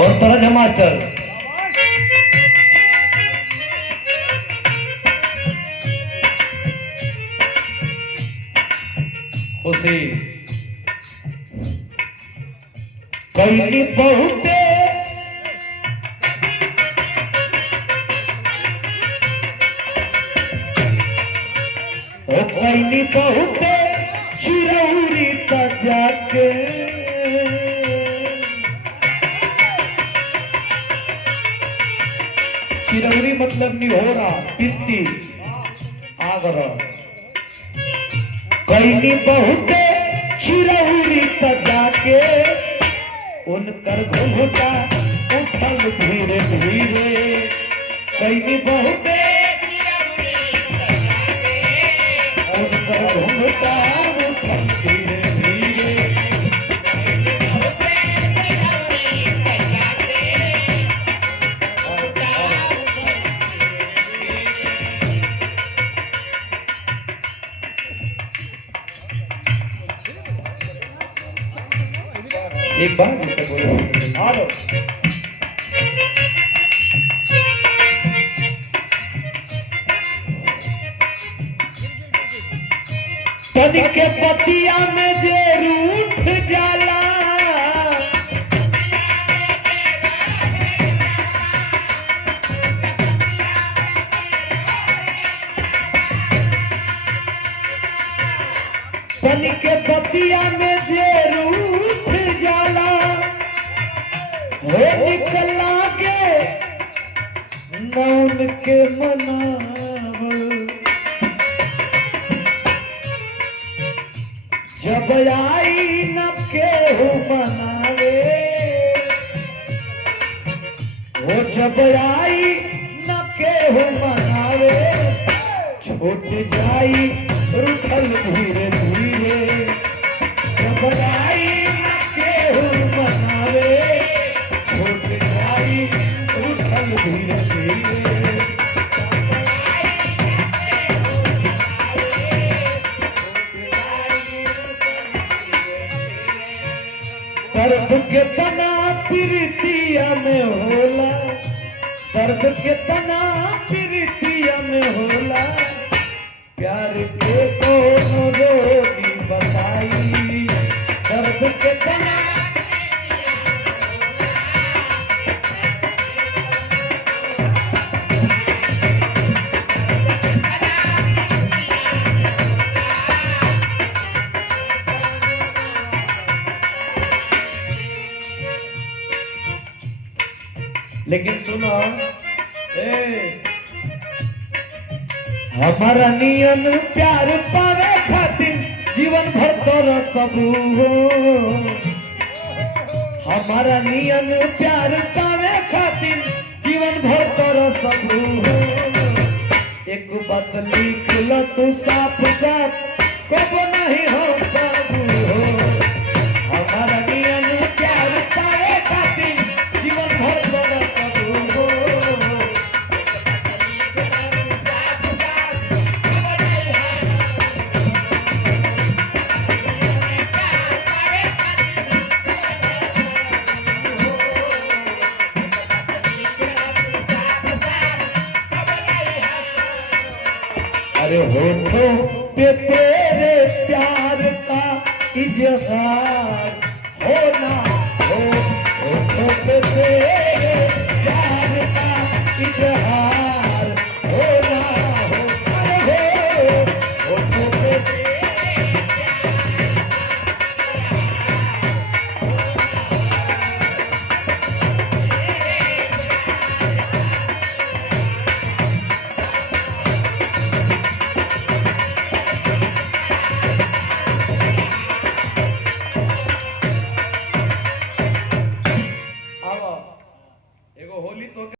और तरज मास्टर खुशी कैली बहुते ओ कैली बहुते चिरौरी सजा के चिरौरी मतलब निहोरा तित्ती आग्रह कैली बहुते चिरौरी सजा के उनकर घुंघटा उठल धीरे धीरे कैली बहुते उनकर घुंघटा उठल धीरे धीरे एक बार इसे बोलो हेलो तन के पतिया में जे रूठ जाला तन के पतिया में जे रूठ जाला हो निकला के नौन के मनावल जब आई न केहू मनावे वो जब आई न केहू मनावे छूट जाई रुठल धीरे धीरे जब आई न केहू मनावे छूट जाई रुठल धीरे धीरे दर्द के तना प्रीतिया में होला दर्द के तना प्रीतिया में होला प्यार के कोनो रोगी बताई दर्द के तना लेकिन सुनो हमारा नियन प्यार पावे खातिर जीवन भर तोरा सबू हो हमारा नियन प्यार पावे खातिर जीवन भर तोरा सबू हो एक बात लिख लो तू साफ साफ कब नहीं हो सबू हो हमारा नियन प्यार पावे खातिर जीवन भर तोरा सबू हो अरे होठों पे तेरे प्यार का इजहार होना